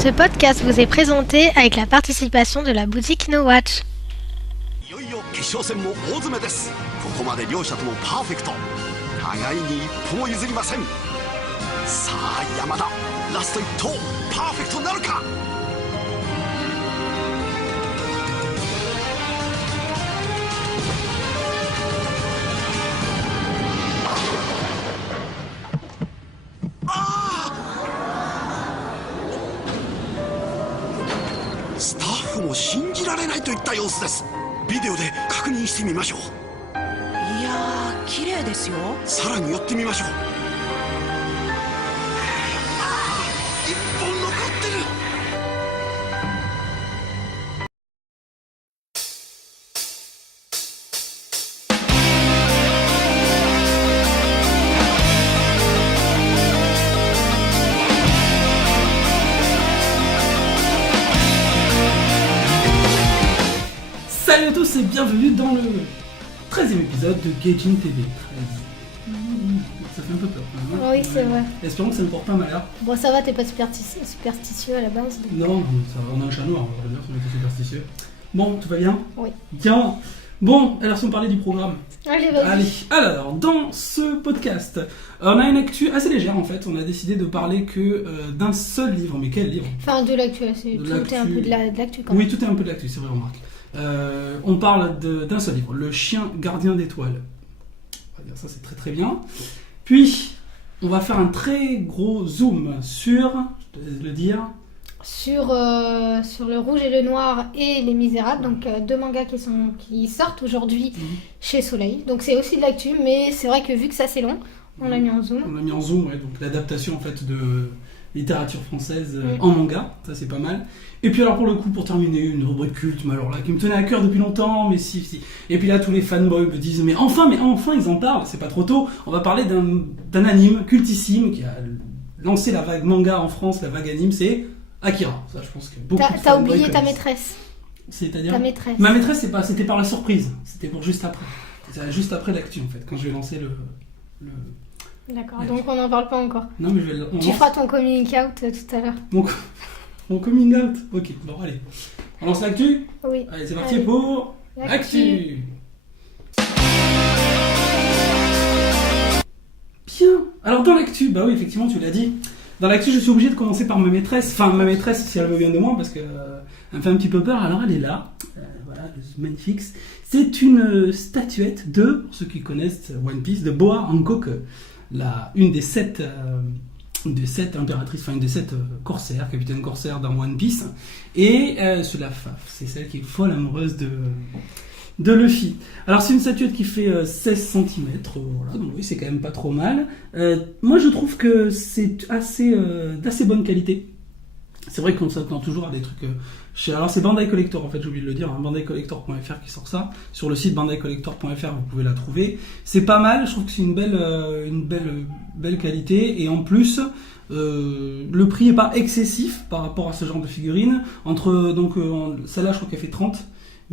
Ce podcast vous est présenté avec la participation de la boutique No Watch. いよいよ決勝戦も大詰めです。ここまで両者ともパーフェクト。互いに一歩も譲りません。さあ山田、ラスト一投パーフェクトなるか。スタッフも信じられないといった様子です。ビデオで確認してみましょう。いやー、綺麗ですよ。さらに寄ってみましょう。一本残ってる。Salut à tous et bienvenue dans le 13e épisode de Gaijin TV. 13. Ça fait un peu peur quand même. Oui, c'est vrai. Espérons que ça ne porte pas malheur. Bon, ça va, t'es pas superstitieux à la base. Donc... Non, ça va, on a un chat noir, on va dire, si on était superstitieux. Bon, tout va bien? Oui. Bien. Bon, alors si on parlait du programme. Allez, vas-y. Allez, alors, dans ce podcast, on a une actu assez légère en fait. On a décidé de parler que d'un seul livre. Mais quel livre? Enfin, de l'actu, tout est un peu de l'actu quand même. Oui, tout est un peu de l'actu, c'est vrai, remarque. On parle d'un seul livre, Le Chien Gardien d'Étoiles. On va dire ça, c'est très très bien. Puis, on va faire un très gros zoom sur, je te laisse le dire, sur Le Rouge et le Noir et Les Misérables, donc deux mangas qui sortent aujourd'hui chez Soleil. Donc c'est aussi de l'actu, mais c'est vrai que vu que ça c'est long, on l'a mis en zoom. On l'a mis en zoom, ouais, donc l'adaptation en fait de littérature française en manga, ça c'est pas mal. Et puis alors pour le coup, pour terminer, une rubrique culte, mais alors là, qui me tenait à cœur depuis longtemps, mais si. Et puis là, tous les fanboys me disent, mais enfin, ils en parlent, c'est pas trop tôt. On va parler d'un anime cultissime qui a lancé la vague manga en France, la vague anime, c'est Akira. Ça, je pense que beaucoup de T'as fanboys oublié ta connaissent. maîtresse. C'est-à-dire Ta maîtresse. Ma maîtresse, c'était par la surprise, c'était pour juste après. C'était juste après l'actu en fait, quand je vais lancer le... D'accord, donc on n'en parle pas encore. Non mais Tu feras ton coming out tout à l'heure. Mon coming out. Ok, bon allez. On lance l'actu? Oui. Allez, c'est parti Allez. pour L'actu. l'actu. Bien. Alors dans l'actu, bah oui, effectivement, tu l'as dit. Dans l'actu, je suis obligé de commencer par ma maîtresse. Enfin, ma maîtresse, si elle veut bien de moi, parce que elle me fait un petit peu peur. Alors elle est là. Voilà, magnifique. C'est une statuette de, pour ceux qui connaissent One Piece, de Boa Hancock, une des sept impératrices, enfin une des sept corsaires, capitaine corsaire dans One Piece. Et c'est celle qui est folle amoureuse de Luffy. Alors c'est une statuette qui fait 16 cm, voilà, donc oui, c'est quand même pas trop mal. Moi je trouve que c'est d'assez bonne qualité. C'est vrai qu'on s'attend toujours à des trucs alors c'est Bandai Collector en fait, j'ai oublié de le dire, hein, bandaicollector.fr qui sort ça. Sur le site bandaicollector.fr vous pouvez la trouver. C'est pas mal, je trouve que c'est une belle qualité, et en plus le prix est pas excessif par rapport à ce genre de figurines. Celle-là je crois qu'elle fait 30.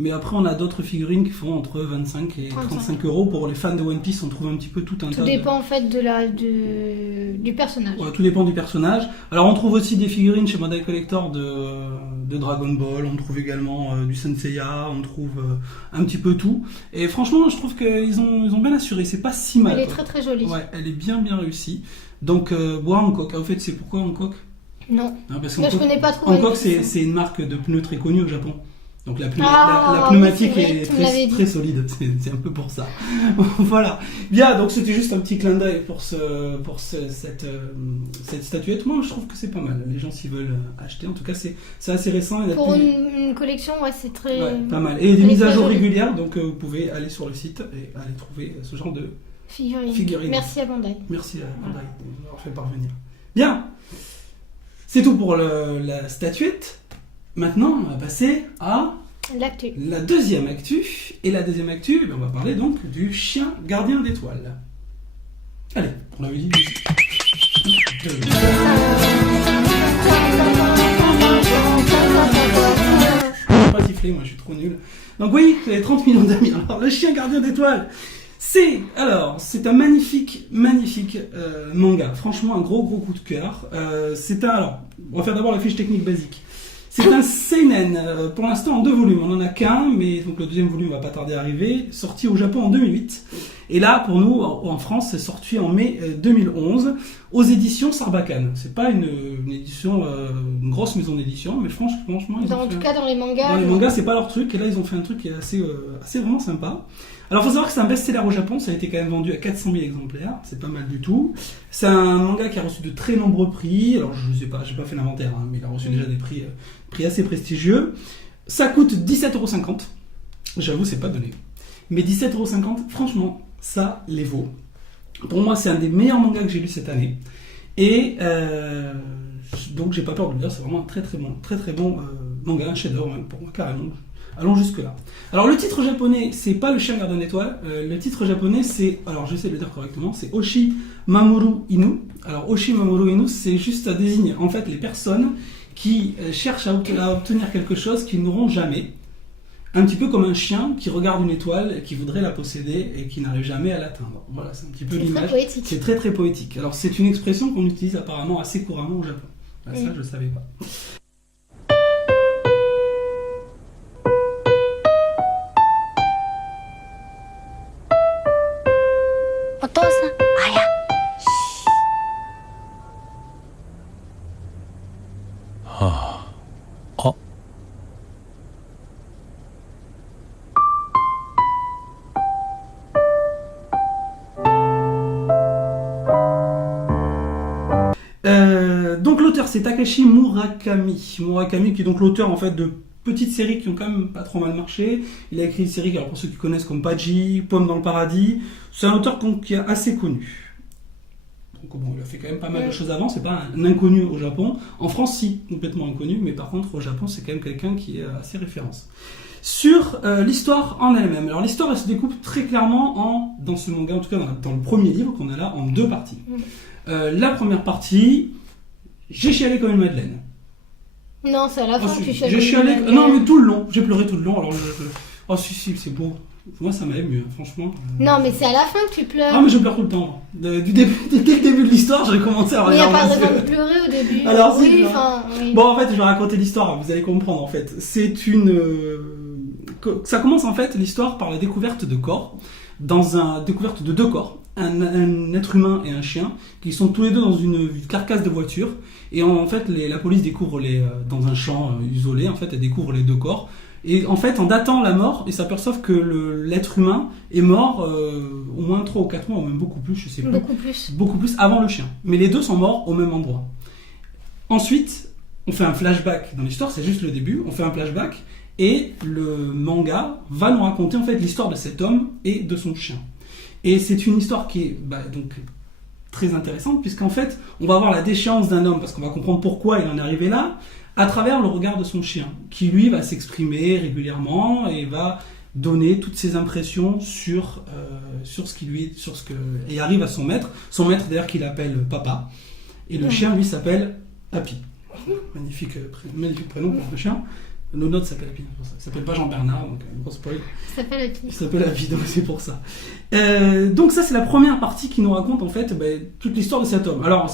Mais après, on a d'autres figurines qui font entre 25 et 35 euros. Pour les fans de One Piece, on trouve un petit peu tout un tas. Tout dépend en fait du personnage. Ouais, tout dépend du personnage. Alors, on trouve aussi des figurines chez Bandai Collector de Dragon Ball. On trouve également du Senseiya. On trouve un petit peu tout. Et franchement, je trouve qu'ils ont bien assuré. C'est pas si mal. Elle est très très jolie. Ouais, elle est bien réussie. Donc, Boa Hancock. Au fait, c'est pourquoi Hancock? Non. Parce que je connais pas trop. Hancock, c'est une marque de pneus très connue au Japon. Donc la oui, pneumatique c'est vrai, est très solide, c'est un peu pour ça. Voilà. Bien, donc c'était juste un petit clin d'œil pour cette statuette. Moi je trouve que c'est pas mal. Les gens s'ils veulent acheter, en tout cas c'est assez récent. Pour une collection, ouais, c'est très... Ouais, pas mal. Et des mises à jour régulières, donc vous pouvez aller sur le site et aller trouver ce genre de figurines. Merci à Bandai. Merci à Bandai de nous avoir fait parvenir. Bien. C'est tout pour la statuette. Maintenant, on va passer à l'actu. La deuxième actu. Et la deuxième actu, on va parler donc du Chien Gardien d'Étoiles. Allez, on avait dit... Je peux pas siffler, moi je suis trop nul. Donc oui, vous avez 30 millions d'amis. Alors, le Chien Gardien d'Étoiles, C'est un magnifique manga. Franchement, un gros coup de cœur. On va faire d'abord la fiche technique basique. C'est un seinen, pour l'instant en 2 volumes. On en a qu'un, mais donc le deuxième volume va pas tarder à arriver. Sorti au Japon en 2008. Et là, pour nous, en France, c'est sorti en mai 2011 aux éditions Sarbacane. C'est pas une édition, une grosse maison d'édition, mais franchement, En tout cas, dans les mangas. Dans les mangas, c'est pas leur truc. Et là, ils ont fait un truc qui est assez vraiment sympa. Alors, faut savoir que c'est un best-seller au Japon. Ça a été quand même vendu à 400 000 exemplaires. C'est pas mal du tout. C'est un manga qui a reçu de très nombreux prix. Alors, je sais pas, j'ai pas fait l'inventaire, hein, mais il a reçu déjà des prix assez prestigieux. Ça coûte 17,50 €. J'avoue, c'est pas donné. Mais 17,50 €, franchement, ça les vaut. Pour moi, c'est un des meilleurs mangas que j'ai lu cette année. Et donc, j'ai pas peur de le dire. C'est vraiment un très bon manga, un chef-d'œuvre même pour moi, carrément. Allons jusque-là. Alors, le titre japonais, c'est pas Le chien gardien d'étoiles. Le titre japonais, c'est, alors j'essaie de le dire correctement, c'est Oshi Mamoru Inu. Alors, Oshi Mamoru Inu, c'est juste à désigner en fait les personnes qui cherchent à obtenir quelque chose qu'ils n'auront jamais. Un petit peu comme un chien qui regarde une étoile et qui voudrait la posséder et qui n'arrive jamais à l'atteindre. Voilà, c'est un petit peu l'image. C'est très poétique. Alors, c'est une expression qu'on utilise apparemment assez couramment au Japon. Ça, je ne savais pas. お父さん、あや。Donc l'auteur c'est Takashi Murakami. Murakami qui est donc l'auteur en fait de petites séries qui ont quand même pas trop mal marché. Il a écrit une série, alors pour ceux qui connaissent, comme Paji, Pomme dans le paradis. C'est un auteur qui est assez connu. Donc bon, il a fait quand même pas mal de choses avant, c'est pas un inconnu au Japon. En France, si, complètement inconnu, mais par contre au Japon, c'est quand même quelqu'un qui est assez référence. Sur l'histoire en elle-même. Alors l'histoire, elle se découpe très clairement dans ce manga, en tout cas dans le premier livre qu'on a là, en 2 parties. La première partie, j'ai chialé comme une madeleine. Non, c'est à la fin que tu chiales. J'ai chialé, non mais tout le long, j'ai pleuré tout le long. Alors oh si, c'est beau. Moi ça m'a ému, franchement. Non, mais c'est à la fin que tu pleures. Ah mais je pleure tout le temps. Dès le début de l'histoire, j'ai commencé à Mais il regarder. n'y a pas de raison de pleurer au début. Alors oui, oui. Bon, en fait, je vais raconter l'histoire, vous allez comprendre en fait. Ça commence en fait l'histoire par la découverte de corps, découverte de 2 corps, un être humain et un chien, qui sont tous les deux dans une carcasse de voiture. Et en fait, la police découvre dans un champ isolé, en fait, elle découvre les 2 corps. Et en fait, en datant la mort, ils s'aperçoivent que l'être humain est mort au moins 3 ou 4 mois, ou même beaucoup plus, je sais plus. Beaucoup plus avant le chien. Mais les 2 sont morts au même endroit. Ensuite, on fait un flashback dans l'histoire, c'est juste le début, on fait un flashback, et le manga va nous raconter en fait l'histoire de cet homme et de son chien. Et c'est une histoire qui est donc très intéressante, puisqu'en fait, on va voir la déchéance d'un homme, parce qu'on va comprendre pourquoi il en est arrivé là, à travers le regard de son chien, qui lui va s'exprimer régulièrement et va donner toutes ses impressions sur et arrive à son maître d'ailleurs qu'il appelle papa, et le chien lui s'appelle Happy. Magnifique prénom pour le chien. Nos notes s'appellent Happy, il s'appelle pas Jean-Bernard, donc gros spoil. Il s'appelle Happy, donc c'est pour ça. Donc ça c'est la première partie qui nous raconte en fait toute l'histoire de cet homme. Alors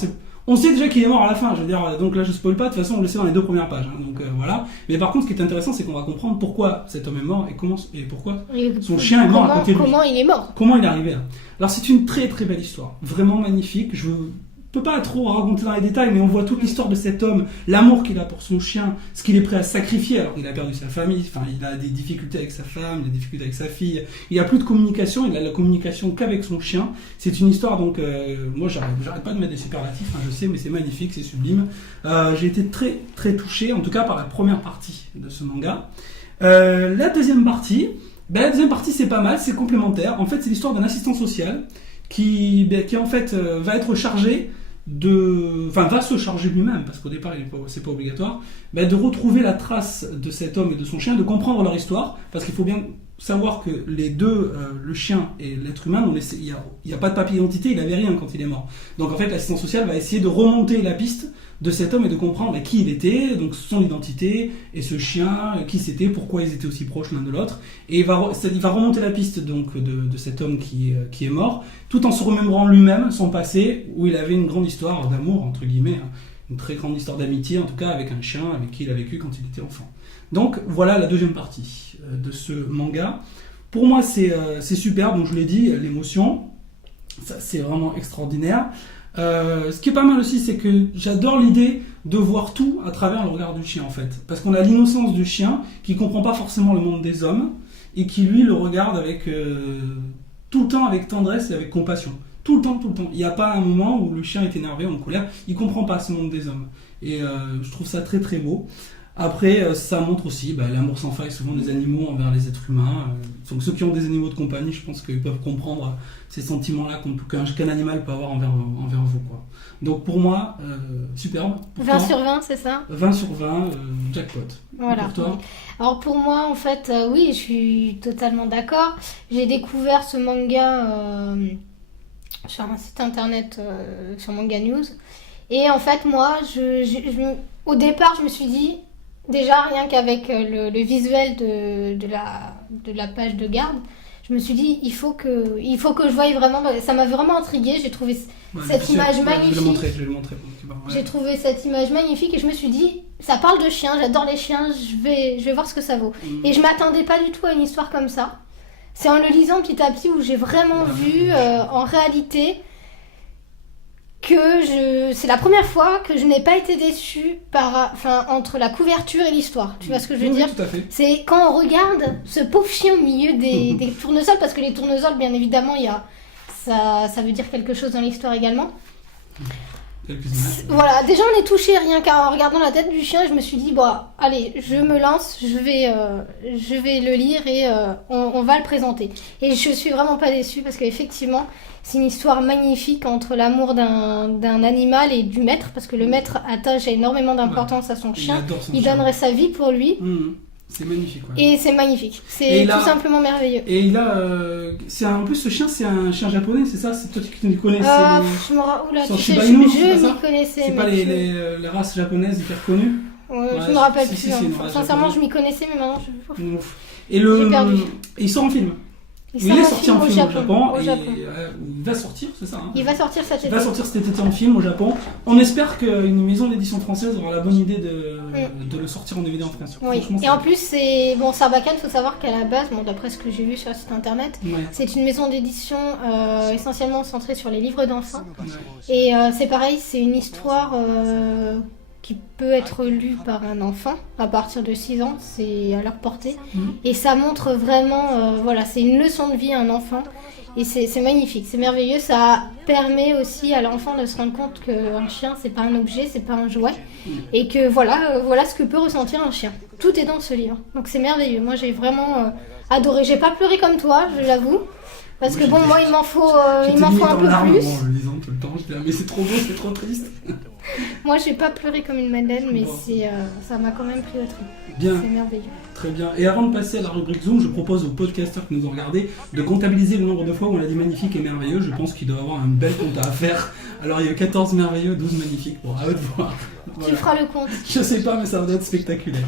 on sait déjà qu'il est mort à la fin, je veux dire, donc là je spoil pas, de toute façon on le sait dans les 2 premières pages, hein, donc voilà. Mais par contre ce qui est intéressant c'est qu'on va comprendre pourquoi cet homme est mort et pourquoi son chien est mort à côté de lui. Comment il est mort. Comment il est arrivé là. Alors c'est une très très belle histoire, vraiment magnifique. Je peux pas trop raconter dans les détails, mais on voit toute l'histoire de cet homme, l'amour qu'il a pour son chien, ce qu'il est prêt à sacrifier alors qu'il a perdu sa famille, enfin il a des difficultés avec sa femme, il a des difficultés avec sa fille, il a plus de communication, il a la communication qu'avec son chien. C'est une histoire donc, moi j'arrête pas de mettre des superlatifs, hein, je sais, mais c'est magnifique, c'est sublime. J'ai été très très touché, en tout cas par la première partie de ce manga. La deuxième partie c'est pas mal, c'est complémentaire. En fait c'est l'histoire d'un assistant social qui en fait va être chargé va se charger lui-même, parce qu'au départ c'est pas obligatoire, de retrouver la trace de cet homme et de son chien, de comprendre leur histoire, parce qu'il faut bien savoir que les deux, le chien et l'être humain, il n'y a pas de papier d'identité, il n'avait rien quand il est mort. Donc en fait, l'assistant social va essayer de remonter la piste de cet homme et de comprendre qui il était, donc son identité, et ce chien, qui c'était, pourquoi ils étaient aussi proches l'un de l'autre. Et il va remonter la piste donc, de cet homme qui est mort, tout en se remémorant lui-même son passé, où il avait une grande histoire d'amour, entre guillemets, hein, une très grande histoire d'amitié, en tout cas avec un chien avec qui il a vécu quand il était enfant. Donc voilà la deuxième partie de ce manga. Pour moi c'est super, donc je l'ai dit, l'émotion, ça, c'est vraiment extraordinaire. Ce qui est pas mal aussi, c'est que j'adore l'idée de voir tout à travers le regard du chien en fait. Parce qu'on a l'innocence du chien qui comprend pas forcément le monde des hommes et qui lui le regarde avec tout le temps avec tendresse et avec compassion. Tout le temps. Il n'y a pas un moment où le chien est énervé ou en colère, il comprend pas ce monde des hommes. Et je trouve ça très très beau. Après, ça montre aussi l'amour sans faille souvent des animaux envers les êtres humains. Donc ceux qui ont des animaux de compagnie, je pense qu'ils peuvent comprendre ces sentiments-là qu'un animal peut avoir envers vous, quoi. Donc pour moi, superbe. Pour 20 toi, sur 20, c'est ça? 20 sur 20, jackpot. Voilà. Pour toi? Alors pour moi, en fait, oui, je suis totalement d'accord. J'ai découvert ce manga sur un site internet, sur Manga News. Et en fait, moi, au départ, je me suis dit, déjà, rien qu'avec le visuel de la page de garde, je me suis dit, il faut que je voie vraiment. Ça m'a vraiment intriguée. J'ai trouvé cette image magnifique. Je vais le montrer. J'ai trouvé cette image magnifique et je me suis dit, ça parle de chiens, j'adore les chiens, je vais voir ce que ça vaut. Et je m'attendais pas du tout à une histoire comme ça. C'est en le lisant petit à petit où j'ai vraiment vu, en réalité, c'est la première fois que je n'ai pas été déçue entre la couverture et l'histoire. Tu vois ce que je veux dire? Tout à fait. C'est quand on regarde ce pauvre chien au milieu des tournesols, parce que les tournesols, bien évidemment, ça veut dire quelque chose dans l'histoire également. Voilà, déjà on est touché rien qu'en regardant la tête du chien, je me suis dit, allez, je me lance, je vais le lire et on va le présenter. Et je suis vraiment pas déçue parce qu'effectivement, c'est une histoire magnifique entre l'amour d'un animal et du maître, parce que le maître attache énormément d'importance à son chien, il donnerait sa vie pour lui. C'est magnifique. Ouais. Et c'est magnifique, c'est tout simplement merveilleux. Et il a, en plus ce chien, c'est un chien japonais, c'est ça? C'est toi qui m'y connais? Je m'y connaissais. C'est pas les races japonaises hyper connues? Je me rappelle plus. Sincèrement, je m'y connaissais, mais maintenant Et il sort en film. Il est sorti en film au Japon. Il va sortir, c'est ça, hein? Il va sortir cet été. Il va sortir cet été en film au Japon. On espère qu'une maison d'édition française aura la bonne idée de le sortir en DVD en France. Oui. Et en plus, Sarbacane, il faut savoir qu'à la base, d'après ce que j'ai vu sur le site internet, c'est une maison d'édition essentiellement centrée sur les livres d'enfants. Et c'est pareil, c'est une histoire qui peut être lue par un enfant à partir de 6 ans, c'est à leur portée. Et ça montre vraiment, c'est une leçon de vie à un enfant. Et c'est magnifique, c'est merveilleux. Ça permet aussi à l'enfant de se rendre compte qu'un chien, c'est pas un objet, c'est pas un jouet. Et que voilà ce que peut ressentir un chien. Tout est dans ce livre. Donc c'est merveilleux. Moi, j'ai vraiment adoré. J'ai pas pleuré comme toi, je l'avoue. Parce que moi, il m'en faut un peu plus. En le lisant tout le temps, je disais, mais c'est trop beau, c'est trop triste. Moi, j'ai pas pleuré comme une madeleine, mais ça m'a quand même pris au trip. Bien. C'est merveilleux. Très bien. Et avant de passer à la rubrique Zoom, je propose aux podcasteurs qui nous ont regardés de comptabiliser le nombre de fois où on a dit magnifique et merveilleux. Je pense qu'il doit avoir un bel compte à faire. Alors, il y a 14 merveilleux, 12 magnifiques. Bon, à eux de voir. Voilà. Tu feras le compte. Je sais pas, mais ça va être spectaculaire.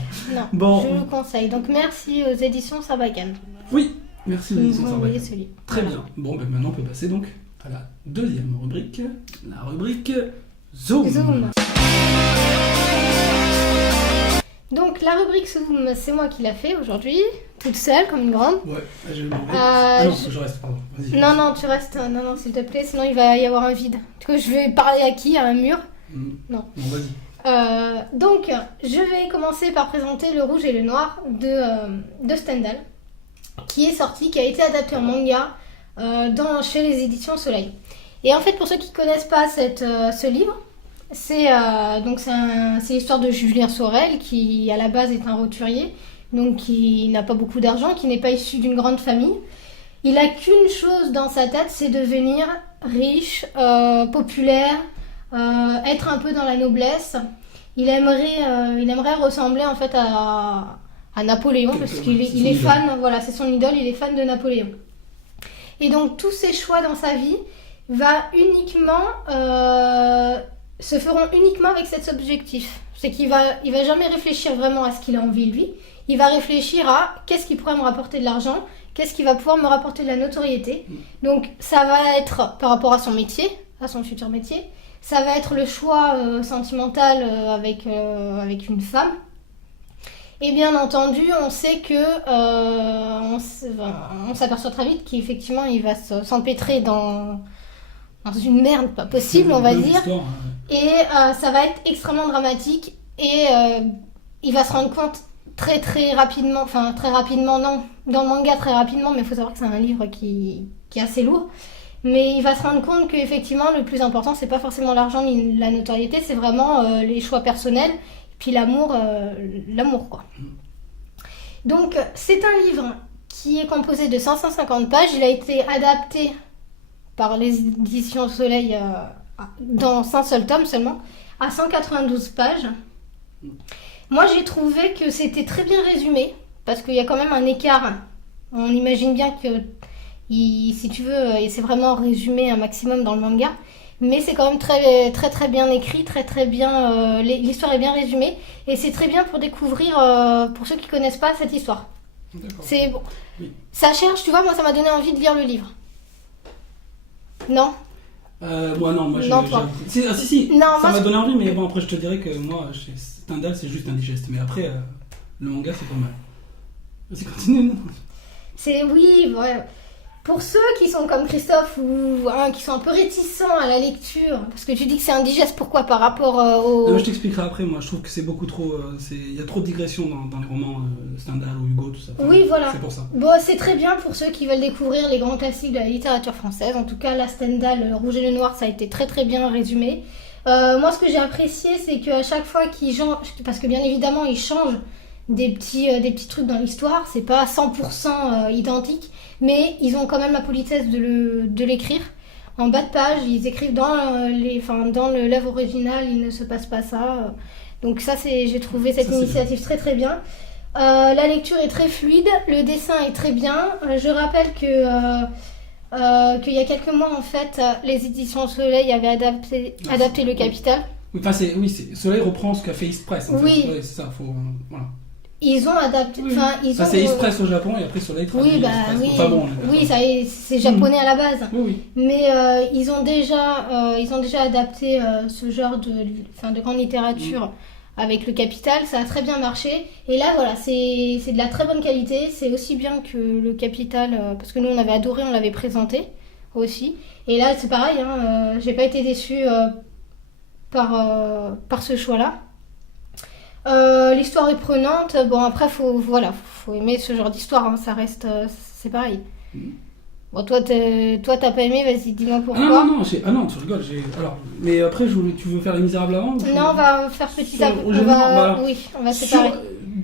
Non, je vous conseille. Donc, merci aux éditions Sarbacane. Oui, merci aux éditions Sarbacane. Ce livre. Très bien. Bon, maintenant, on peut passer donc à la deuxième rubrique. La rubrique Zoom. Donc la rubrique Zoom, c'est moi qui l'a fait aujourd'hui, toute seule, comme une grande. Ouais, je vais non, je reste, pardon. Vas-y. Non, tu restes. Non, s'il te plaît, sinon il va y avoir un vide. Du coup, je vais parler à qui? À un mur? Non. Bon, vas-y. Donc, je vais commencer par présenter Le Rouge et le Noir de Stendhal, qui est sorti, qui a été adapté en manga chez les éditions Soleil. Et en fait, pour ceux qui ne connaissent pas ce livre, c'est l'histoire de Julien Sorel, qui à la base est un roturier, donc qui n'a pas beaucoup d'argent, qui n'est pas issu d'une grande famille. Il a qu'une chose dans sa tête, c'est devenir riche, populaire, être un peu dans la noblesse. Il aimerait ressembler en fait à à Napoléon, parce qu'il est, il est fan, voilà, c'est son idole, il est fan de Napoléon. Et donc tous ses choix dans sa vie se feront uniquement avec cet objectif. C'est qu'il va jamais réfléchir vraiment à ce qu'il a envie lui. Il va réfléchir à qu'est-ce qui pourrait me rapporter de l'argent, qu'est-ce qui va pouvoir me rapporter de la notoriété. Donc ça va être par rapport à son métier, à son futur métier. Ça va être le choix sentimental avec une femme. Et bien entendu, on sait que on s'aperçoit très vite qu'effectivement il va s'empêtrer dans une merde pas possible, on va dire. Et ça va être extrêmement dramatique et il va se rendre compte très rapidement, enfin très rapidement non, dans le manga très rapidement, mais il faut savoir que c'est un livre qui est assez lourd. Mais il va se rendre compte qu'effectivement le plus important c'est pas forcément l'argent ni la notoriété, c'est vraiment les choix personnels. Puis l'amour quoi. Donc c'est un livre qui est composé de 550 pages. Il a été adapté par les éditions Soleil dans un seul tome seulement, à 192 pages. Moi j'ai trouvé que c'était très bien résumé, parce qu'il y a quand même un écart. On imagine bien que, si tu veux, c'est vraiment résumé un maximum dans le manga. Mais c'est quand même très bien écrit, très bien. L'histoire est bien résumée et c'est très bien pour découvrir, pour ceux qui connaissent pas cette histoire. D'accord. C'est bon. Oui. Ça cherche, tu vois, moi ça m'a donné envie de lire le livre. Non. Moi si, Non, ça moi, m'a donné envie, mais bon après je te dirais que moi chez Stendhal c'est juste indigeste, mais après le manga c'est pas mal. Vas-y continue. C'est oui, ouais. Pour ceux qui sont comme Christophe ou qui sont un peu réticents à la lecture, parce que tu dis que c'est indigeste, pourquoi par rapport au... Non, je t'expliquerai après, moi je trouve que c'est beaucoup trop... Il y a trop de digressions dans les romans Stendhal ou Hugo, tout ça. Oui, voilà. C'est pour ça. Bon, c'est très bien pour ceux qui veulent découvrir les grands classiques de la littérature française. En tout cas, la Stendhal, le Rouge et le Noir, ça a été très bien résumé. Moi, ce que j'ai apprécié, c'est qu'à chaque fois qu'ils changent... Parce que bien évidemment, ils changent des petits trucs dans l'histoire, c'est pas 100% identique, mais ils ont quand même la politesse de l'écrire. En bas de page, ils écrivent dans l'œuvre originale, il ne se passe pas ça. Donc ça, j'ai trouvé cette initiative très bien. La lecture est très fluide, le dessin est très bien. Je rappelle qu'il y a quelques mois, en fait, les éditions Soleil avaient adapté Le Capital. Enfin, Soleil reprend ce qu'a fait Express. En oui. fait. Ouais, c'est ça, voilà. Ils ont adapté. Oui. Ça, c'est Express au Japon et après Soleil traduit. Oui, Express. Enfin, bon, oui, c'est japonais à la base. Oui. Mais ils ont déjà adapté ce genre de grande littérature avec Le Capital. Ça a très bien marché. Et là, voilà, c'est de la très bonne qualité. C'est aussi bien que Le Capital, parce que nous, on avait adoré, on l'avait présenté aussi. Et là, c'est pareil, j'ai pas été déçue par ce choix-là. L'histoire est prenante. Bon, après, faut aimer ce genre d'histoire. Ça reste, c'est pareil. Bon, toi, t'as pas aimé. Vas-y, dis-moi pourquoi. Non, tu rigoles. Alors, mais après, tu veux faire Les Misérables avant ou... Non, on va faire petit à petit. Oui, on va séparer.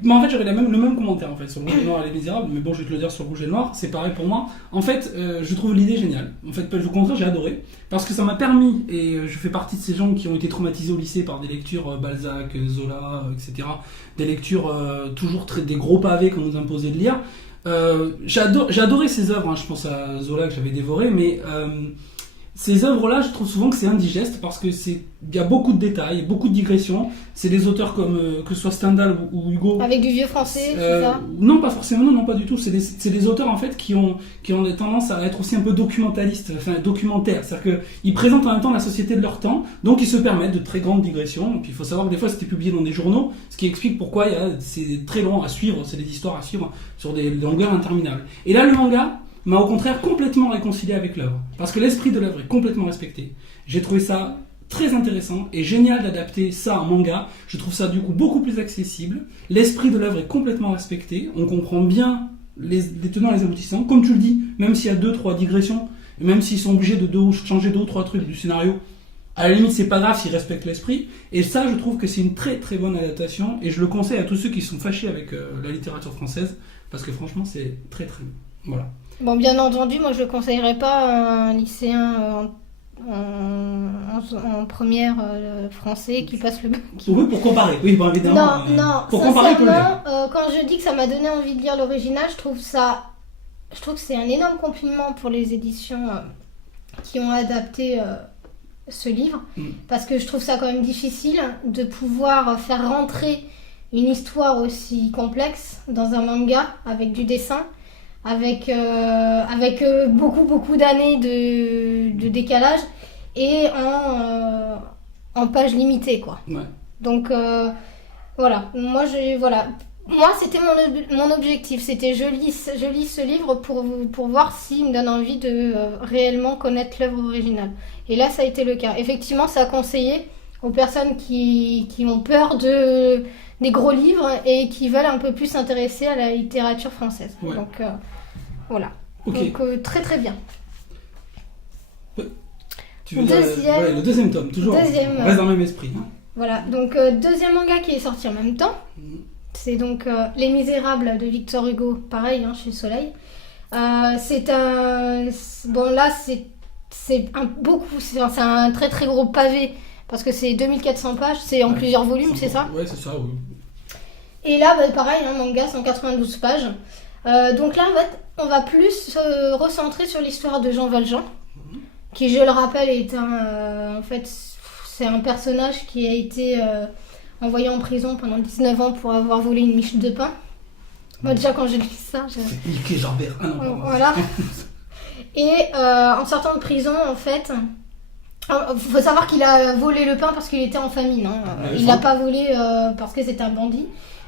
Mais en fait, j'avais le même commentaire en fait sur le Rouge et le Noir et Les Misérables, mais bon, je vais te le dire sur le Rouge et le Noir, c'est pareil pour moi. En fait, je trouve l'idée géniale. En fait, au contraire, j'ai adoré parce que ça m'a permis, et je fais partie de ces gens qui ont été traumatisés au lycée par des lectures Balzac, Zola, etc. Des lectures toujours des gros pavés qu'on nous imposait de lire. J'ai adoré ces œuvres. Je pense à Zola que j'avais dévoré, mais ces œuvres-là, je trouve souvent que c'est indigeste parce que il y a beaucoup de détails, beaucoup de digressions. C'est des auteurs comme que ce soit Stendhal ou Hugo. Avec du vieux français, c'est ça? Non, pas forcément, non, pas du tout. C'est des auteurs en fait qui ont des tendances à être aussi un peu documentalistes, enfin documentaires. C'est-à-dire qu'ils présentent en même temps la société de leur temps, donc ils se permettent de très grandes digressions. Et puis il faut savoir que des fois c'était publié dans des journaux, ce qui explique pourquoi c'est très long à suivre, c'est des histoires à suivre sur des longueurs interminables. Et là, le manga m'a au contraire complètement réconcilié avec l'œuvre, parce que l'esprit de l'œuvre est complètement respecté. J'ai trouvé ça très intéressant et génial d'adapter ça en manga. Je trouve ça du coup beaucoup plus accessible. L'esprit de l'œuvre est complètement respecté. On comprend bien les tenants et les aboutissants. Comme tu le dis, même s'il y a 2-3 digressions, et même s'ils sont obligés de changer 2 ou 3 trucs du scénario, à la limite c'est pas grave s'ils respectent l'esprit. Et ça, je trouve que c'est une très très bonne adaptation et je le conseille à tous ceux qui sont fâchés avec la littérature française, parce que franchement c'est très très bon. Voilà. Bon, bien entendu, moi je ne conseillerais pas à un lycéen en en première français qui passe le bac. Oui, pour comparer. Oui, bon, évidemment. Non, pour comparer, pour le sincèrement, quand je dis que ça m'a donné envie de lire l'original, je trouve que c'est un énorme compliment pour les éditions qui ont adapté ce livre, parce que je trouve ça quand même difficile de pouvoir faire rentrer une histoire aussi complexe dans un manga avec du dessin, avec beaucoup d'années de décalage et en pages limitées, quoi. Ouais. Donc voilà, moi c'était mon objectif, c'était je lis ce livre pour voir s'il me donne envie de réellement connaître l'œuvre originale. Et là ça a été le cas. Effectivement, ça a conseillé aux personnes qui ont peur des gros livres et qui veulent un peu plus s'intéresser à la littérature française. Ouais. Donc voilà. Ok. Donc très très bien. Tu veux dire, le deuxième tome, toujours. Deuxième. On reste dans le même esprit. Hein. Voilà, donc deuxième manga qui est sorti en même temps. C'est donc Les Misérables de Victor Hugo, pareil, hein, chez Soleil. C'est un très très gros pavé parce que c'est 2400 pages, c'est en plusieurs volumes, c'est ça? Ouais, c'est ça, oui. Et là, pareil, un manga, 192 pages. Donc là, on va plus se recentrer sur l'histoire de Jean Valjean, qui, je le rappelle, est c'est un personnage qui a été envoyé en prison pendant 19 ans pour avoir volé une miche de pain. Moi, déjà, quand j'ai lu ça, C'est niqué, Jambert. Ah non, voilà. Et en sortant de prison, en fait, faut savoir qu'il a volé le pain parce qu'il était en famine. Hein. Il l'a pas volé parce que c'était un bandit.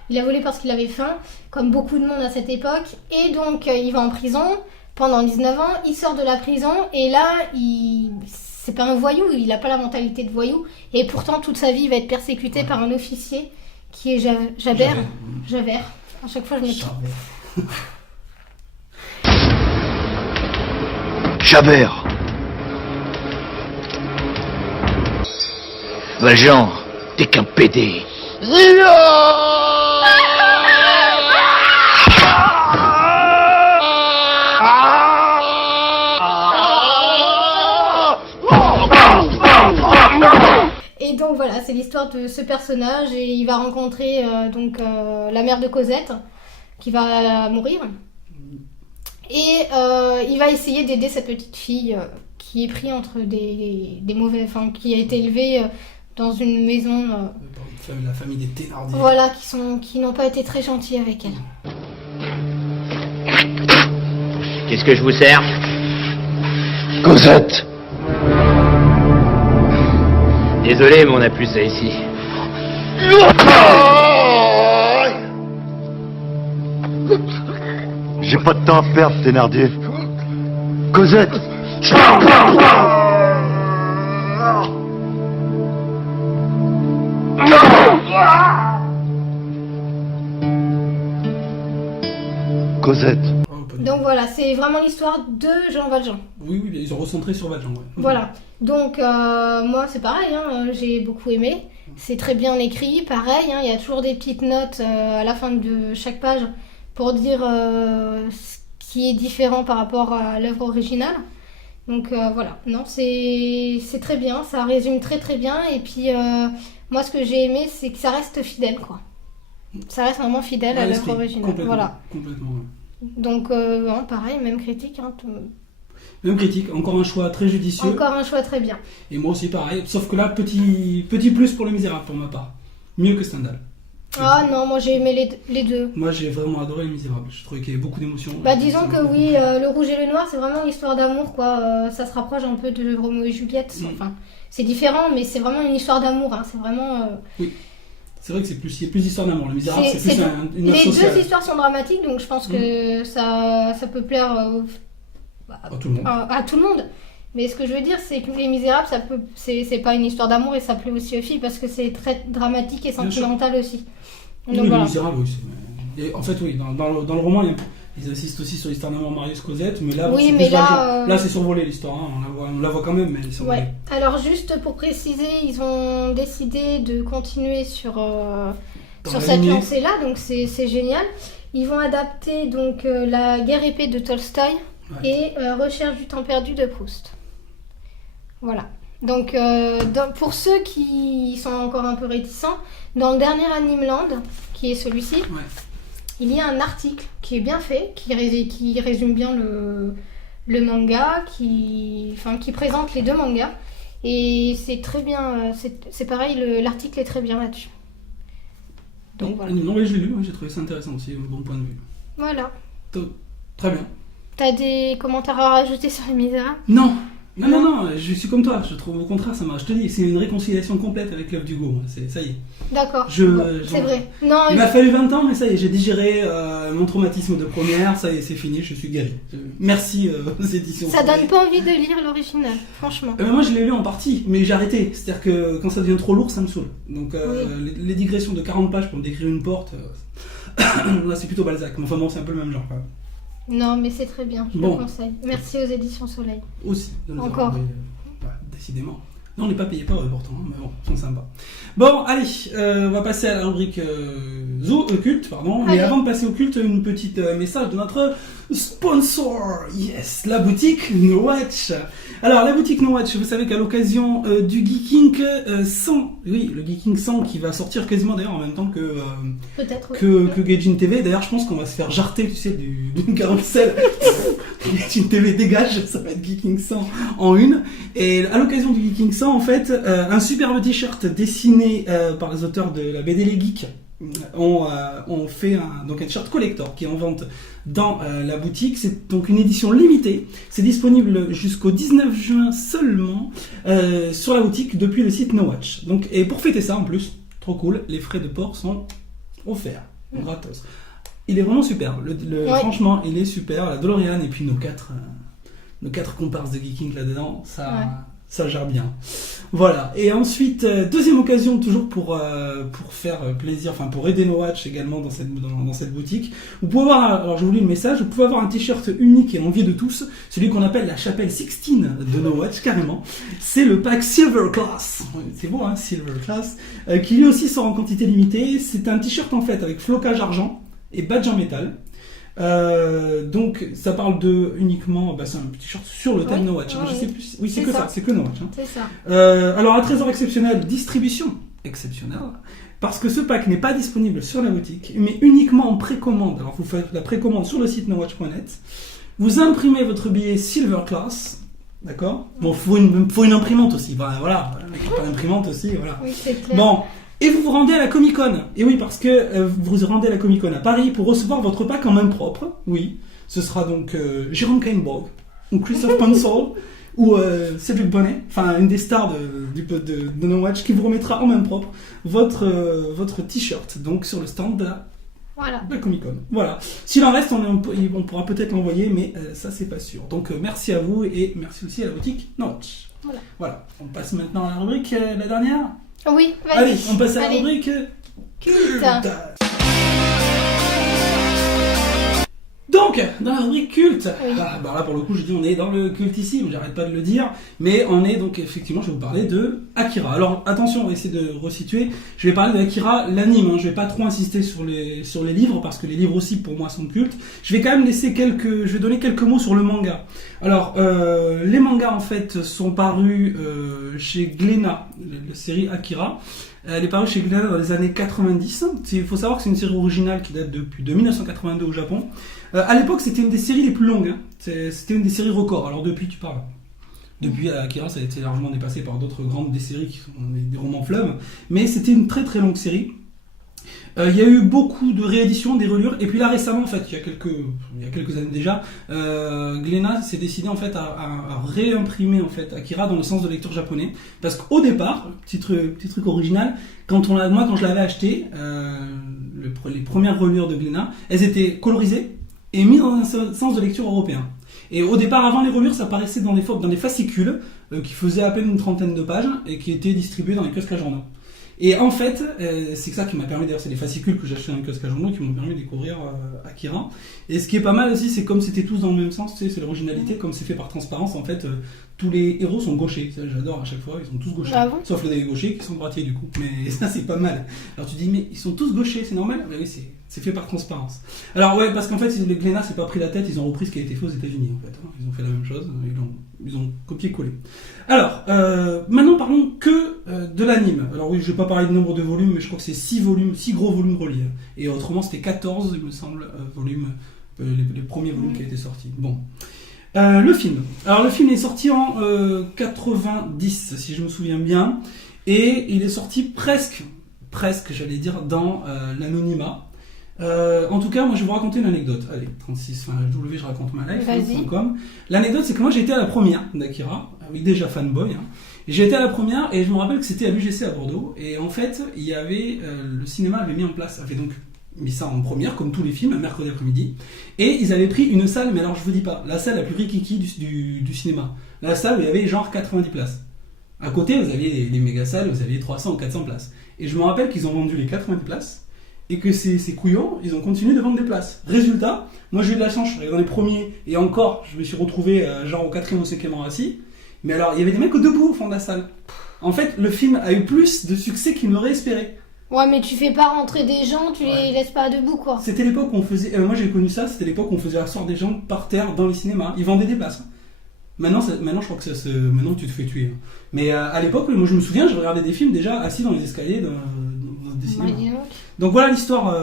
Il a volé parce qu'il avait faim, comme beaucoup de monde à cette époque. Et donc, il va en prison pendant 19 ans. Il sort de la prison et là, c'est pas un voyou. Il n'a pas la mentalité de voyou. Et pourtant, toute sa vie, il va être persécuté par un officier qui est Javert. À chaque fois, je me trompe. Javert. Valjean, t'es qu'un pédé. Et donc voilà, c'est l'histoire de ce personnage et il va rencontrer la mère de Cosette qui va mourir. Et il va essayer d'aider cette petite fille qui est prise entre des mauvais... Enfin, qui a été élevée dans une maison... La famille des Thénardier. Voilà, qui n'ont pas été très gentils avec elle. Qu'est-ce que je vous sers? Cosette. Désolé, mais on n'a plus ça ici. J'ai pas de temps à perdre, Thénardier. Cosette. Cosette. Donc voilà, c'est vraiment l'histoire de Jean Valjean. Oui, ils ont recentré sur Valjean. Ouais. Voilà, donc moi c'est pareil, hein, j'ai beaucoup aimé. C'est très bien écrit, pareil, hein, il y a toujours des petites notes à la fin de chaque page pour dire ce qui est différent par rapport à l'œuvre originale. Donc voilà, non, c'est très bien, ça résume très très bien. Et puis moi ce que j'ai aimé, c'est que ça reste fidèle, quoi. Ça reste vraiment fidèle à l'œuvre originale. Voilà. Complètement. Ouais. Donc pareil, même critique. Hein, Même critique, encore un choix très judicieux. Encore un choix très bien. Et moi aussi pareil, sauf que là, petit plus pour Le Misérable pour ma part. Mieux que Stendhal. Ah non, moi j'ai aimé les deux. Moi j'ai vraiment adoré Le Misérable, je trouvais qu'il y avait beaucoup d'émotions. Disons que oui, Le Rouge et le Noir c'est vraiment l'histoire d'amour, quoi. Ça se rapproche un peu de Roméo et Juliette. Enfin, c'est différent, mais c'est vraiment une histoire d'amour. Hein. C'est vraiment... Oui. C'est vrai que il y a plus d'histoire d'amour. Le Misérable, c'est plus une œuvre Les sociale. deux histoires sont dramatiques, donc je pense que ça peut plaire à tout le monde. À tout le monde. Mais ce que je veux dire, c'est que Les Misérables, c'est pas une histoire d'amour et ça plaît aussi aux filles parce que c'est très dramatique et sentimental aussi. Donc, oui, voilà. Les Misérables, oui. Et en fait, oui, dans le roman, ils insistent aussi sur l'histoire d'amour Marius Cosette, mais là, oui, c'est mais plus là c'est survolé l'histoire. Hein. On la voit quand même, mais c'est survolé. Ouais. Alors juste pour préciser, ils ont décidé de continuer sur cette lancée-là, donc c'est génial. Ils vont adapter donc La guerre épée de Tolstoï et Recherche du temps perdu de Proust. Voilà. Donc, pour ceux qui sont encore un peu réticents, dans le dernier Animeland, qui est celui-ci, Ouais. il y a un article qui est bien fait, qui résume bien le manga, qui présente les deux mangas. Et c'est très bien, c'est pareil, l'article est très bien là-dessus. Donc voilà. Non, oui, je l'ai lu, j'ai trouvé ça intéressant aussi, un bon point de vue. Voilà. Très bien. T'as des commentaires à rajouter sur Les Misérables? Non, je suis comme toi, je trouve au contraire, ça marche. Je te dis, c'est une réconciliation complète avec l'œuvre d'Hugo, ça y est. D'accord. C'est vrai. Non, Il m'a fallu 20 ans, mais ça y est, j'ai digéré mon traumatisme de première, ça y est, c'est fini, je suis guéri. Merci aux éditions. ça donne pas envie de lire l'original, franchement. Moi je l'ai lu en partie, mais j'ai arrêté. C'est-à-dire que quand ça devient trop lourd, ça me saoule. Donc les digressions de 40 pages pour me décrire une porte, là c'est plutôt Balzac. Mais enfin bon, c'est un peu le même genre. Quoi. Non, mais c'est très bien, je le conseille. Merci aux éditions Soleil. Aussi. de nous Encore. avoir envoyé, décidément. Non, on n'est pas payé par eux pourtant, mais bon, ils sont sympas. Bon, allez, on va passer à la rubrique culte, pardon. Allez. Mais avant de passer au culte, une petite message de notre sponsor, yes, la boutique No Watch. Alors, la boutique No Watch, vous savez qu'à l'occasion du Geeking 100, oui, le Geeking 100 qui va sortir quasiment d'ailleurs en même temps que Peut-être. que Gaijin TV. D'ailleurs, je pense qu'on va se faire jarter, tu sais, d'une carrousel. Gaijin TV dégage, ça va être Geeking 100 en une. Et à l'occasion du Geeking 100, en fait, un superbe t-shirt dessiné par les auteurs de la BD Les Geeks ont fait un t-shirt collector qui est en vente dans la boutique. C'est donc une édition limitée. C'est disponible jusqu'au 19 juin seulement sur la boutique depuis le site No Watch. Donc, et pour fêter ça en plus, trop cool, les frais de port sont offerts, gratos. Il est vraiment super. Ouais. Franchement, il est super. La DeLorean et puis nos quatre comparses de Geeking là-dedans, ça gère bien. Voilà. Et ensuite, deuxième occasion toujours pour faire plaisir, enfin pour aider No Watch également dans cette boutique. Vous pouvez avoir, alors je vous lis le message, vous pouvez avoir un t-shirt unique et l'envie de tous, celui qu'on appelle la chapelle 16 de No Watch carrément. C'est le pack Silver Class. C'est beau, hein, Silver Class, qui lui aussi sort en quantité limitée. C'est un t-shirt en fait avec flocage argent et badge en métal. Donc ça parle de uniquement, c'est un t-shirt sur le thème No Watch. Je sais plus. Oui, c'est que ça, c'est que No Watch. Hein. C'est ça. Alors un trésor exceptionnel, distribution exceptionnelle, parce que ce pack n'est pas disponible sur la boutique, mais uniquement en précommande. Alors vous faites la précommande sur le site nowatch.net, vous imprimez votre billet Silver Class. D'accord. Bon, faut une imprimante aussi. Voilà, pas d'imprimante aussi, voilà. Oui, c'est clair. Bon. Et vous vous rendez à la Comic Con. Et oui, parce que vous vous rendez à la Comic Con à Paris pour recevoir votre pack en main propre. Oui, ce sera donc Jérôme Kainborg, ou Christophe Pansol, ou Cedric Bonnet, enfin une des stars de No Watch, qui vous remettra en main propre votre t-shirt, donc sur le stand de la Comic Con. Voilà. S'il en reste, on pourra peut-être l'envoyer, mais ça c'est pas sûr. Donc merci à vous et merci aussi à la boutique No Watch. Voilà. On passe maintenant à la rubrique, la dernière. Oui, vas-y. Allez, on passe à la rubrique culte. Donc, dans la rubrique culte, là pour le coup, je dis on est dans le cultissime, j'arrête pas de le dire, mais on est donc effectivement, je vais vous parler de Akira. Alors attention, on va essayer de resituer. Je vais parler de Akira, l'anime. Je vais pas trop insister sur les livres parce que les livres aussi pour moi sont cultes. Je vais quand même je vais donner quelques mots sur le manga. Alors, les mangas en fait sont parus chez Glénat, la série Akira. Elle est parue chez Glénat dans les années 90. Il faut savoir que c'est une série originale qui date de 1982 au Japon. À l'époque, c'était une des séries les plus longues. Hein. C'était une des séries records. Alors depuis, tu parles. Depuis Akira, ça a été largement dépassé par d'autres grandes des séries qui sont des romans fleuves. Mais c'était une très très longue série. Il y a eu beaucoup de rééditions, des relures, et puis là récemment, en fait, il y a quelques années déjà, Glénat s'est décidé en fait à réimprimer en fait Akira dans le sens de lecture japonais, parce qu'au départ, petit truc original, quand je l'avais acheté, les premières relures de Glénat, elles étaient colorisées et mises dans un sens de lecture européen. Et au départ, avant les relures, ça apparaissait dans des fascicules qui faisaient à peine une trentaine de pages et qui étaient distribués dans les kiosques à journaux. Et en fait, c'est ça qui m'a permis, d'ailleurs c'est les fascicules que j'ai achetés dans les kiosques à journaux qui m'ont permis de découvrir Akira. Et ce qui est pas mal aussi, c'est comme c'était tous dans le même sens, tu sais, c'est l'originalité, comme c'est fait par transparence, en fait, tous les héros sont gauchers. Ça, j'adore à chaque fois, ils sont tous gauchers. Ah bon ? Sauf les gauchers qui sont droitiers du coup. Mais ça c'est pas mal. Alors tu dis, mais ils sont tous gauchers, c'est normal ? Mais oui, C'est fait par transparence. Alors ouais, parce qu'en fait, les Glénat s'est pas pris la tête, ils ont repris ce qui a été fait aux États-Unis en fait. Ils ont fait la même chose, ils ont copié-collé. Alors, maintenant parlons que de l'anime. Alors oui, je vais pas parler du nombre de volumes, mais je crois que c'est 6 gros volumes reliés. Et autrement, c'était 14, il me semble, volumes, les premiers volumes qui étaient sortis. Bon. Le film. Alors le film est sorti en 90, si je me souviens bien, et il est sorti presque, j'allais dire, dans l'anonymat. En tout cas, moi je vais vous raconter une anecdote. Allez, 36, je raconte ma life.com. L'anecdote, c'est que moi j'ai été à la première d'Akira, avec déjà fanboy. J'ai été à la première et je me rappelle que c'était à l'UGC à Bordeaux. Et en fait, il y avait le cinéma avait mis en place, avait donc mis ça en première, comme tous les films, un mercredi après-midi. Et ils avaient pris une salle, mais alors je vous dis pas, la salle la plus rikiki du cinéma. La salle où il y avait genre 90 places. À côté, vous aviez les méga salles, vous aviez 300 ou 400 places. Et je me rappelle qu'ils ont vendu les 90 places et que ces couillons, ils ont continué de vendre des places. Résultat, moi j'ai eu de la chance, je suis arrivé dans les premiers et encore, je me suis retrouvé genre au 4e ou 5e rang assis. Mais alors, il y avait des mecs debout au fond de la salle. En fait, le film a eu plus de succès qu'il n'aurait espéré. Ouais, mais tu fais pas rentrer des gens, tu les laisses pas debout, quoi. C'était l'époque où on faisait... moi j'ai connu ça, c'était l'époque où on faisait asseoir des gens par terre dans les cinémas. Ils vendaient des places. Maintenant je crois que maintenant tu te fais tuer. Mais à l'époque, moi je me souviens, je regardais des films déjà assis dans les escaliers dans des cinémas. Donc voilà l'histoire,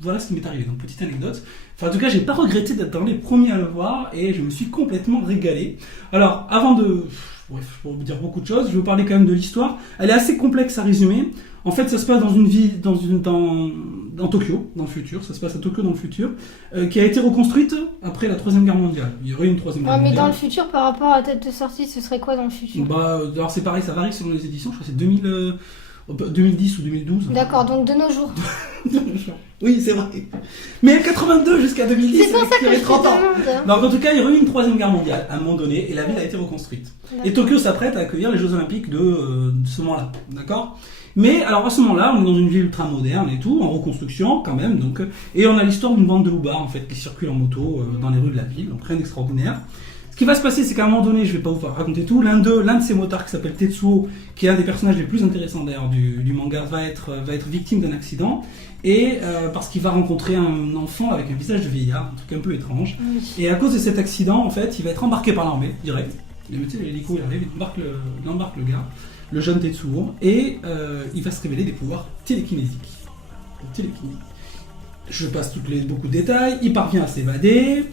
voilà ce qui m'est arrivé. Donc petite anecdote. Enfin en tout cas, j'ai pas regretté d'être dans les premiers à le voir et je me suis complètement régalé. Alors avant de... Bref, pour vous dire beaucoup de choses, je vais vous parler quand même de l'histoire. Elle est assez complexe à résumer. En fait, ça se passe dans une ville, dans Tokyo, dans le futur. Ça se passe à Tokyo dans le futur, qui a été reconstruite après la 3e Guerre mondiale. Il y aurait une 3e Guerre mondiale. Mais dans le futur, par rapport à la date de sortie, ce serait quoi dans le futur ? Alors c'est pareil, ça varie selon les éditions. Je crois que c'est 2010 ou 2012. D'accord, donc de nos jours. Oui, c'est vrai. Mais 82 jusqu'à 2010, c'est pour ça que je 30 ans. demande. Donc en tout cas, il y aurait eu une 3e Guerre mondiale à un moment donné et la ville a été reconstruite. D'accord. Et Tokyo s'apprête à accueillir les Jeux Olympiques de ce moment-là. D'accord ? Mais alors à ce moment-là, on est dans une ville ultra moderne et tout, en reconstruction quand même. Donc, et on a l'histoire d'une bande de loupards en fait qui circule en moto dans les rues de la ville, donc rien d'extraordinaire. Ce qui va se passer, c'est qu'à un moment donné, je vais pas vous raconter tout, l'un de ces motards qui s'appelle Tetsuo, qui est un des personnages les plus intéressants d'ailleurs du manga, va être victime d'un accident. Et parce qu'il va rencontrer un enfant avec un visage de vieillard, un truc un peu étrange. Oui. Et à cause de cet accident, en fait, il va être embarqué par l'armée, direct. L'hélico, il arrive, il embarque le gars, le jeune Tetsuo, et il va se révéler des pouvoirs télékinésiques. Je passe beaucoup de détails, il parvient à s'évader,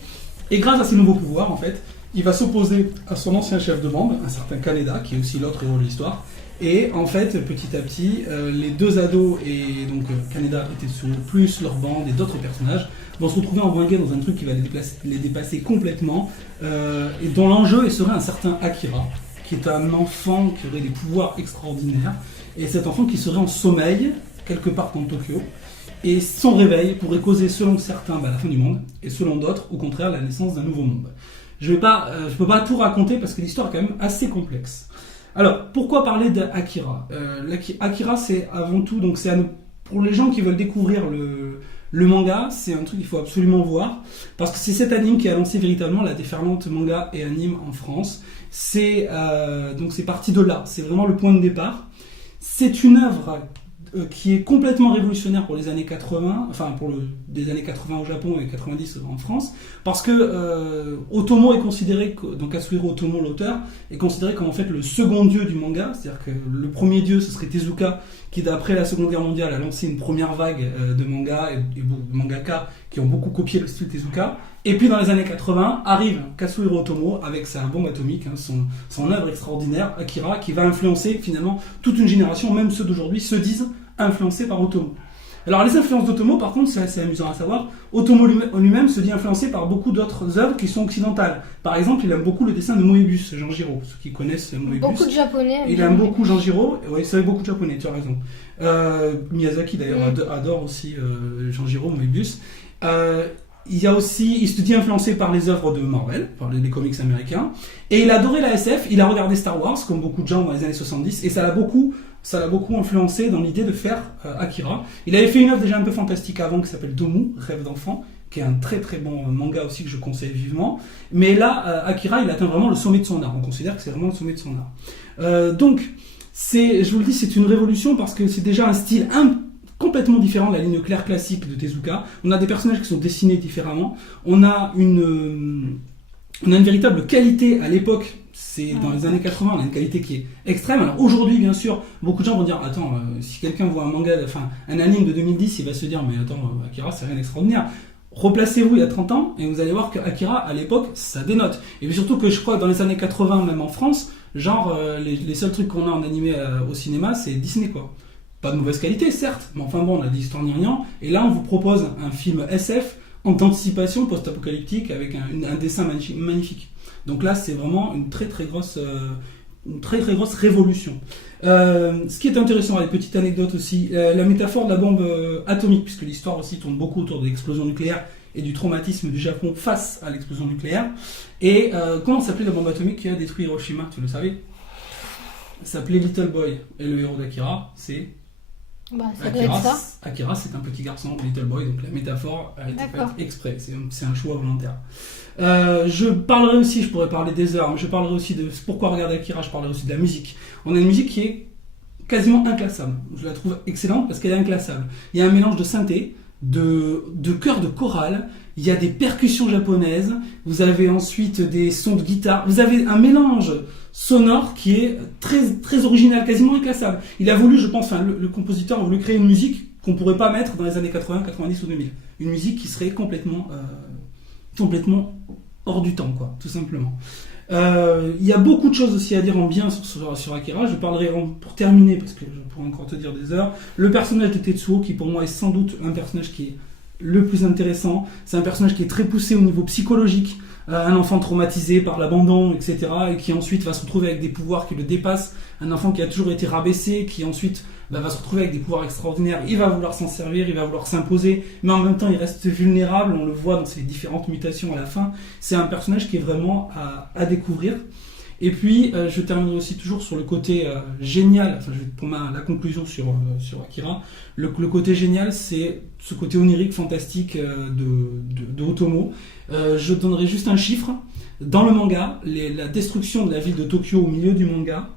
et grâce à ses nouveaux pouvoirs, en fait, il va s'opposer à son ancien chef de bande, un certain Kaneda, qui est aussi l'autre héros de l'histoire. Et en fait, petit à petit, les deux ados, et donc Kaneda et Tetsuo, plus leur bande et d'autres personnages, vont se retrouver embringués dans un truc qui va les dépasser complètement, et dont l'enjeu serait un certain Akira, qui est un enfant qui aurait des pouvoirs extraordinaires, et cet enfant qui serait en sommeil, quelque part dans Tokyo, et son réveil pourrait causer, selon certains, la fin du monde, et selon d'autres, au contraire, la naissance d'un nouveau monde. Je peux pas tout raconter parce que l'histoire est quand même assez complexe. Alors, pourquoi parler d'Akira ? Akira, c'est avant tout, donc pour les gens qui veulent découvrir le manga, c'est un truc qu'il faut absolument voir, parce que c'est cet anime qui a lancé véritablement la déferlante manga et anime en France. Donc c'est parti de là, c'est vraiment le point de départ. C'est une œuvre qui est complètement révolutionnaire pour les années 80, enfin des années 80 au Japon et 90 en France, parce que Otomo est considéré, donc Katsuhiro Otomo, l'auteur, est considéré comme en fait le second dieu du manga, c'est-à-dire que le premier dieu ce serait Tezuka, qui d'après la Seconde Guerre mondiale a lancé une première vague de manga et de mangaka qui ont beaucoup copié le style Tezuka. Et puis dans les années 80 arrive Katsuhiro Otomo avec sa bombe atomique, son œuvre extraordinaire, Akira, qui va influencer finalement toute une génération, même ceux d'aujourd'hui se disent influencés par Otomo. Alors les influences d'Otomo, par contre, c'est assez amusant à savoir, Otomo lui-même se dit influencé par beaucoup d'autres œuvres qui sont occidentales. Par exemple, il aime beaucoup le dessin de Moebius, Janjiro, ceux qui connaissent Moebius. Beaucoup de japonais. Il aime beaucoup Janjiro, oui, il savait beaucoup de japonais, tu as raison. Miyazaki d'ailleurs adore aussi Janjiro, Moebius. Il se dit influencé par les œuvres de Marvel, par les comics américains, et il adorait la SF, il a regardé Star Wars, comme beaucoup de gens dans les années 70, et ça l'a beaucoup influencé dans l'idée de faire Akira. Il avait fait une œuvre déjà un peu fantastique avant qui s'appelle Domu, Rêve d'enfant, qui est un très très bon manga aussi que je conseille vivement, mais là, Akira, il atteint vraiment le sommet de son art, on considère que c'est vraiment le sommet de son art. Donc, je vous le dis, c'est une révolution parce que c'est déjà un style complètement différent de la ligne claire classique de Tezuka. On a des personnages qui sont dessinés différemment. On a une véritable qualité à l'époque. C'est dans les années 80, on a une qualité qui est extrême. Alors aujourd'hui, bien sûr, beaucoup de gens vont dire attends, si quelqu'un voit un anime de 2010, il va se dire mais attends, Akira, c'est rien d'extraordinaire. Replacez-vous il y a 30 ans et vous allez voir qu'Akira, à l'époque, ça dénote. Et puis surtout que je crois que dans les années 80, même en France, les seuls trucs qu'on a en animé au cinéma, c'est Disney, quoi. Pas de mauvaise qualité, certes, mais enfin bon, on a des histoires gnangnang. Et là, on vous propose un film SF en anticipation post-apocalyptique avec un dessin magnifique. Donc là, c'est vraiment une très très grosse révolution. Ce qui est intéressant, les petites anecdotes aussi, la métaphore de la bombe atomique, puisque l'histoire aussi tourne beaucoup autour de l'explosion nucléaire et du traumatisme du Japon face à l'explosion nucléaire. Et comment s'appelait la bombe atomique qui a détruit Hiroshima, tu le savais? Ça s'appelait Little Boy. Et le héros d'Akira, c'est ça doit être ça. Akira, c'est un petit garçon, Little Boy, donc la métaphore a été faite exprès, c'est un choix volontaire. Je pourrais parler des heures, mais je parlerai aussi de pourquoi regarder Akira, je parlerai aussi de la musique. On a une musique qui est quasiment inclassable. Je la trouve excellente parce qu'elle est inclassable. Il y a un mélange de synthé, de chœurs de chorale, il y a des percussions japonaises, vous avez ensuite des sons de guitare, vous avez un mélange sonore qui est très, très original, quasiment inclassable. Il a voulu, je pense, le compositeur a voulu créer une musique qu'on pourrait pas mettre dans les années 80, 90 ou 2000. Une musique qui serait complètement hors du temps, quoi, tout simplement. Il y a beaucoup de choses aussi à dire en bien sur Akira. Je parlerai pour terminer, parce que je pourrais encore te dire des heures, le personnage de Tetsuo, qui pour moi est sans doute un personnage qui est le plus intéressant. C'est un personnage qui est très poussé au niveau psychologique, un enfant traumatisé par l'abandon, etc., et qui ensuite va se retrouver avec des pouvoirs qui le dépassent, un enfant qui a toujours été rabaissé, qui ensuite va se retrouver avec des pouvoirs extraordinaires, il va vouloir s'en servir, il va vouloir s'imposer, mais en même temps il reste vulnérable, on le voit dans ses différentes mutations à la fin. C'est un personnage qui est vraiment à découvrir. Et puis je terminerai aussi toujours sur le côté génial, pour la conclusion sur Akira, le côté génial, c'est ce côté onirique, fantastique de Otomo. Je donnerai juste un chiffre. Dans le manga, la destruction de la ville de Tokyo au milieu du manga,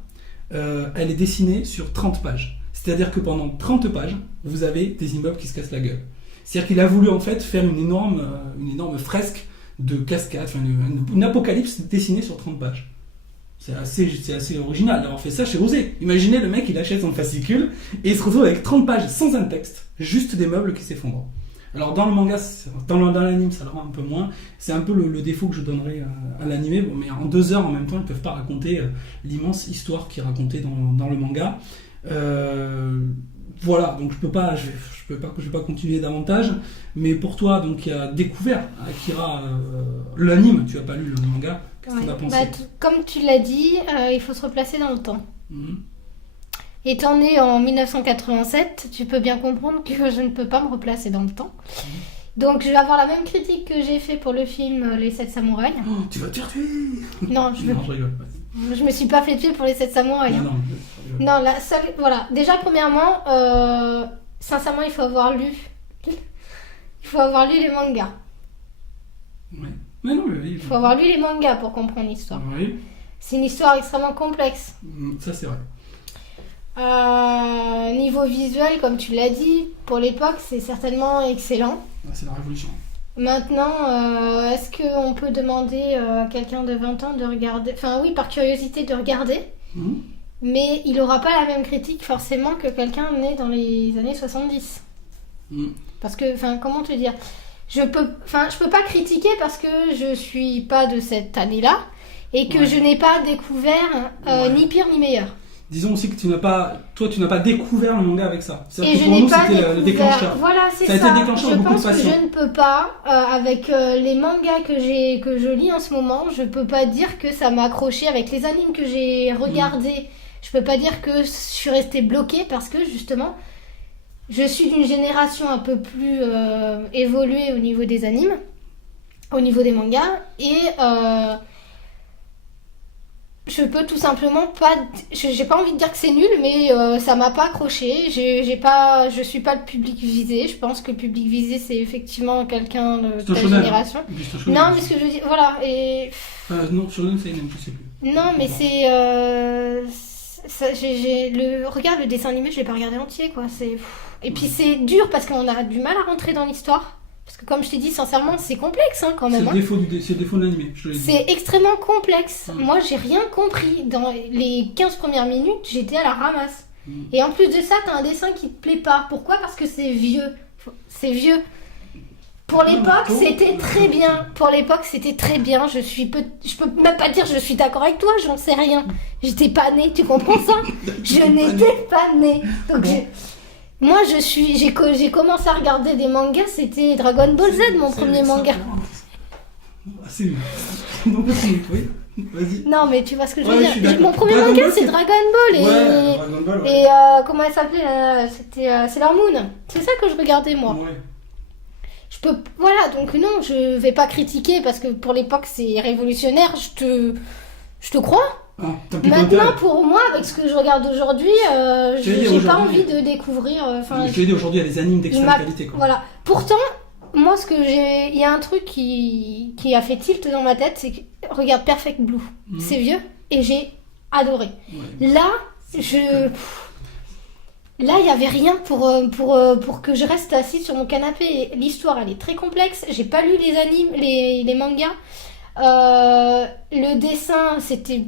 elle est dessinée sur 30 pages. C'est-à-dire que pendant 30 pages, vous avez des immeubles qui se cassent la gueule. C'est-à-dire qu'il a voulu en fait faire une énorme fresque de cascade, une apocalypse dessinée sur 30 pages. C'est assez original d'avoir fait ça chez Osé. Imaginez le mec, il achète son fascicule et il se retrouve avec 30 pages sans un texte, juste des meubles qui s'effondrent. Alors dans le manga, dans l'anime, ça le rend un peu moins. C'est un peu le défaut que je donnerais à l'anime. Bon, mais en 2 heures en même temps, ils ne peuvent pas raconter l'immense histoire qui est racontée dans le manga. Voilà, donc je vais pas continuer davantage. Mais pour toi, donc qui a découvert Akira, l'anime, tu as pas lu le manga, qu'est-ce que tu en as pensé? Comme tu l'as dit, il faut se replacer dans le temps. Mhm. Étant né en 1987, tu peux bien comprendre que je ne peux pas me replacer dans le temps. Donc je vais avoir la même critique que j'ai fait pour le film Les 7 Samouraïs. Oh, tu vas te faire tuer! Non, je rigole. Je me suis pas fait tuer pour Les 7 Samouraïs. Non, la seule... Voilà. Déjà, premièrement, sincèrement, il faut avoir lu les mangas. Ouais. Mais non, mais Il faut avoir lu les mangas pour comprendre l'histoire. Oui. C'est une histoire extrêmement complexe. Ça, c'est vrai. Niveau visuel, comme tu l'as dit, pour l'époque, c'est certainement excellent. C'est la révolution. Maintenant, est-ce qu'on peut demander à quelqu'un de 20 ans de regarder... Enfin oui, par curiosité de regarder, mais il n'aura pas la même critique forcément que quelqu'un né dans les années 70. Parce que, enfin, comment te dire, je peux pas critiquer parce que je suis pas de cette année-là et que je n'ai pas découvert ni pire ni meilleur. Disons aussi que tu n'as pas découvert le manga avec ça. Et je n'ai pas découvert. Le déclencheur. Voilà, c'est ça. ça. A été déclencheur je de beaucoup pense de passion. que je ne peux pas, avec les mangas que je lis en ce moment, je peux pas dire que ça m'a accroché avec les animes que j'ai regardés. Je peux pas dire que je suis restée bloquée parce que justement, je suis d'une génération un peu plus évoluée au niveau des animes, au niveau des mangas, et je peux tout simplement pas... J'ai pas envie de dire que c'est nul, mais ça m'a pas accroché. Je suis pas le public visé. Je pense que le public visé, c'est effectivement quelqu'un de ta génération. Non, mais ce que je veux dire... Voilà, et... non, shonen, c'est même, je sais plus. Non, mais Regarde le dessin animé, je l'ai pas regardé entier, quoi. Et puis c'est dur parce qu'on a du mal à rentrer dans l'histoire. Parce que comme je t'ai dit, sincèrement, c'est complexe hein, quand même. C'est le défaut de l'animé, je te l'ai dit. C'est extrêmement complexe. Moi, j'ai rien compris. Dans les 15 premières minutes, j'étais à la ramasse. Et en plus de ça, t'as un dessin qui te plaît pas. Pourquoi ? Parce que c'est vieux. C'est vieux. Pour l'époque, c'était très bien. Pour l'époque, c'était très bien. Je peux même pas dire je suis d'accord avec toi, j'en sais rien. J'étais pas née, tu comprends ça ? Je n'étais pas née. Donc moi, j'ai commencé à regarder des mangas, c'était Dragon Ball Z, mon premier manga. C'est mieux. Non, oui. Vas-y. Non, mais tu vois ce que je veux dire. Mon premier manga, c'est Dragon Ball. Dragon Ball, et comment elle s'appelait là ? C'était Sailor Moon. C'est ça que je regardais, moi. Ouais. Voilà, donc non, je vais pas critiquer parce que pour l'époque, c'est révolutionnaire. Je te crois. Maintenant, pour moi, avec ce que je regarde aujourd'hui, j'ai pas envie de découvrir. Je te dis, aujourd'hui, il y a des animes d'extrême qualité. Quoi. Voilà. Pourtant, moi, il y a un truc qui a fait tilt dans ma tête, c'est que regarde Perfect Blue. C'est vieux et j'ai adoré. Ouais. Là, il n'y avait rien pour que je reste assise sur mon canapé. L'histoire, elle est très complexe. J'ai pas lu les animes, les mangas. Le dessin, c'était...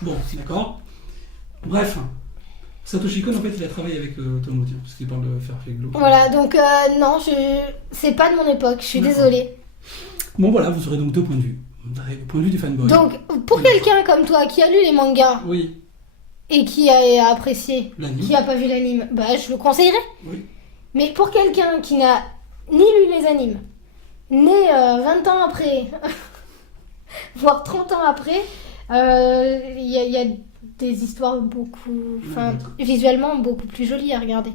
Bon, d'accord. Bref. Satoshi Kon, en fait, il a travaillé avec Tomodachi, parce qu'il parle de Perfect Blue. Voilà, donc non, c'est pas de mon époque, je suis désolée. Bon, voilà, vous aurez donc deux points de vue. Le point de vue du fanboy. Donc, pour quelqu'un comme toi qui a lu les mangas... Oui. Et qui a apprécié, l'anime. Qui a pas vu l'anime, bah je le conseillerais. Oui. Mais pour quelqu'un qui n'a ni lu les animes, né 20 ans après, voire 30 ans après, il y a des histoires visuellement beaucoup plus jolies à regarder.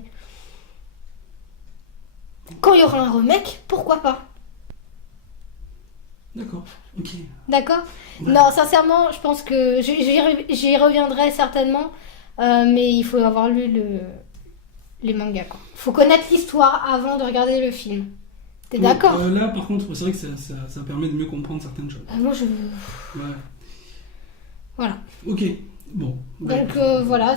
Quand il y aura un remake, pourquoi pas ? D'accord, ok. D'accord ? Ouais. Non, sincèrement, je pense que j'y reviendrai certainement, mais il faut avoir lu les mangas, quoi. Faut connaître l'histoire avant de regarder le film. T'es d'accord ? Là, par contre, c'est vrai que ça permet de mieux comprendre certaines choses. Moi, Ouais. Voilà. Ok, bon. Donc, voilà,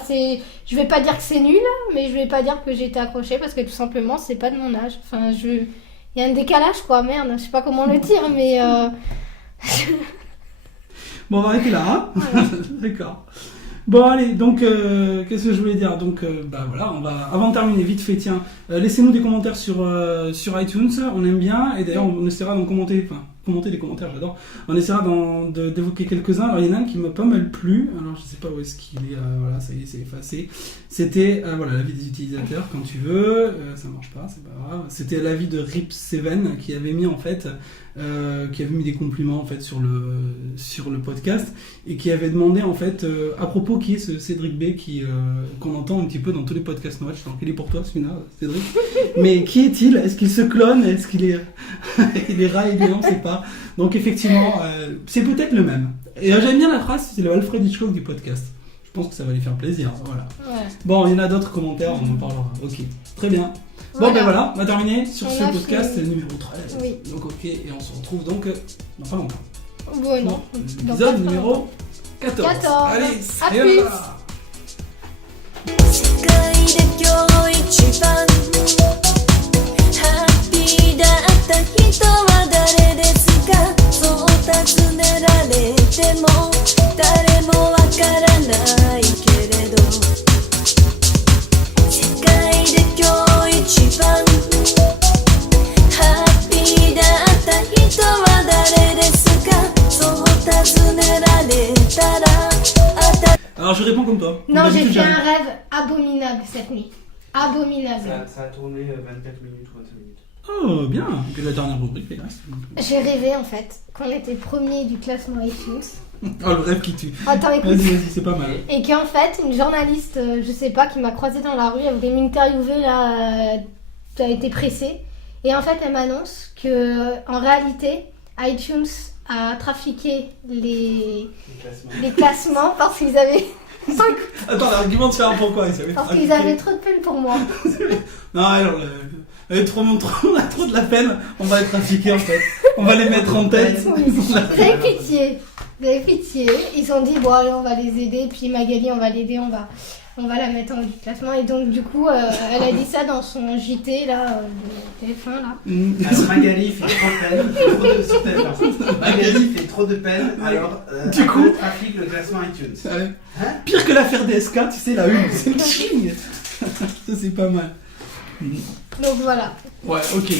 je vais pas dire que c'est nul, mais je vais pas dire que j'ai été accrochée, parce que tout simplement, c'est pas de mon âge. Enfin, il y a un décalage, quoi, merde, je sais pas comment le dire, mais... Bon, on va arrêter là, hein. Voilà. D'accord. Bon, allez, donc, qu'est-ce que je voulais dire ? Donc, voilà, avant de terminer, vite fait, tiens, laissez-nous des commentaires sur iTunes, on aime bien, et d'ailleurs, on essaiera d'en commenter les commentaires, j'adore. On essaiera d'évoquer quelques-uns. Alors, il y en a un qui m'a pas mal plu, alors je sais pas où est-ce qu'il est, voilà, ça y est, c'est effacé. C'était, voilà, l'avis des utilisateurs, quand tu veux, ça marche pas, c'est pas grave. C'était l'avis de Rip7 qui avait mis, en fait, qui avait mis des compliments, en fait, sur le podcast, et qui avait demandé, en fait, à propos, qui est ce Cédric B qu'on entend un petit peu dans tous les podcasts Noël. Donc, il est pour toi, celui-là, Cédric. Mais qui est-il ? Est-ce qu'il se clone ? Est-ce qu'il est... il est raillé, on sait pas. Donc effectivement, c'est peut-être le même. Et j'aime bien la phrase, c'est le Alfred Hitchcock du podcast. Je pense que ça va lui faire plaisir. Voilà. Ouais. Bon, il y en a d'autres commentaires, on en parlera. Ok, très bien. Bon, ben voilà, on va terminer sur ce podcast numéro 13. Oui. Donc ok, et on se retrouve donc dans pas longtemps. Bon, non. L'épisode numéro 14. Allez, à plus. Alors je réponds comme toi. Non, j'ai fait un rêve abominable cette nuit. Abominable. Ça a tourné 24 minutes ou 25 minutes. Oh, bien. Et puis la dernière rubrique, les restes. J'ai rêvé en fait qu'on était premier du classement iTunes. Oh, le rêve qui tue. Attends, écoute. Vas-y, c'est pas mal. Et qu'en fait, une journaliste, je sais pas, qui m'a croisée dans la rue, elle voulait m'interviewer là, a été pressée. Et en fait, elle m'annonce que en réalité, iTunes a trafiqué les classements parce qu'ils avaient... Attends, l'argument de faire pourquoi parce qu'ils avaient trop de peine pour moi. Non, alors, on a trop de la peine, on va les trafiquer en fait. On va les mettre en tête. Oui, fais pitié. Ils avaient pitié. Ils ont dit, bon, allez, on va les aider. Puis Magali, on va l'aider, on va la mettre en haut du classement. Et donc, du coup, elle a dit ça dans son JT, là, de TF1, là. Alors, Magali fait trop de peine. Sur TF1. Magali fait trop de peine. Alors, Du coup- le trafic, le classement iTunes. Ouais. Hein Pire que l'affaire DSK, tu sais, la une, c'est le ching. Ça, c'est pas mal. Donc, voilà. Ouais, ok.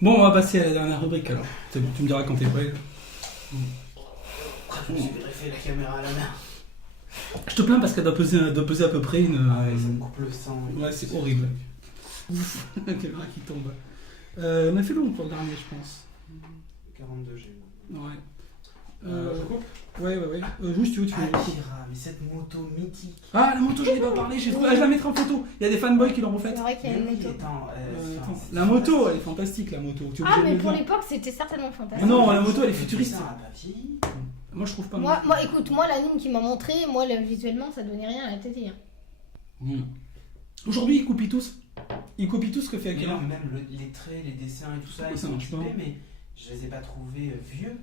Bon, on va passer à la dernière rubrique alors. C'est bon, tu me diras quand t'es prêt. Je me suis greffé la caméra à la main. Je te plains parce qu'elle doit peser à peu près une. Ah ouais, ça me coupe le sang. Ouais, c'est horrible. La caméra qui tombe. On a fait long pour le dernier, je pense. 42 G. Ouais. Je coupe. Ouais. Juste, tu veux. Akira, mais cette moto mythique. Ah, la moto, je n'ai pas parlé, j'ai trouvé. Ah, je la mettrai en photo. Il y a des fanboys qui l'ont refaite. C'est vrai qu'il y a une Mais oui, moto. attends, Attends, la moto, elle est fantastique, la moto. Tu es Ah, obligé de mais le pour dire. l'époque, c'était certainement Ah fantastique. non, la moto, elle est futuriste. Ça a pas vieilli. Moi, je trouve pas. Moi, écoute, moi, l'anime qui m'a montré, moi, visuellement, ça donnait rien à la tête. Aujourd'hui, ils copient tous. Ils copient tout ce que fait Mais Akira. non, même les traits, les dessins et tout ça, Ouais, ils ça sont marche pas. typés, mais je les ai pas trouvés vieux.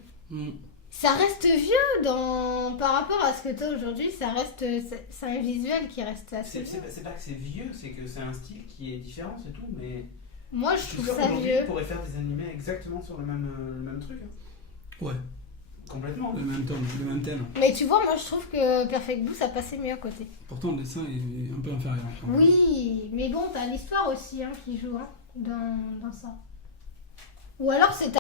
Ça reste vieux par rapport à ce que t'as aujourd'hui, c'est un visuel qui reste assez vieux. C'est pas que c'est vieux, c'est que c'est un style qui est différent, c'est tout, mais Moi, je je suis trouve sûr ça qu'aujourd'hui, vieux. ils pourraient faire des animés exactement sur le même truc. Hein. Ouais, Complètement. le même tome, le même thème. Mais tu vois, moi, je trouve que Perfect Blue, ça passait mieux à côté. Pourtant, le dessin est un peu inférieur. quand même. Oui, mais bon, t'as l'histoire aussi qui joue dans ça. Ou alors c'est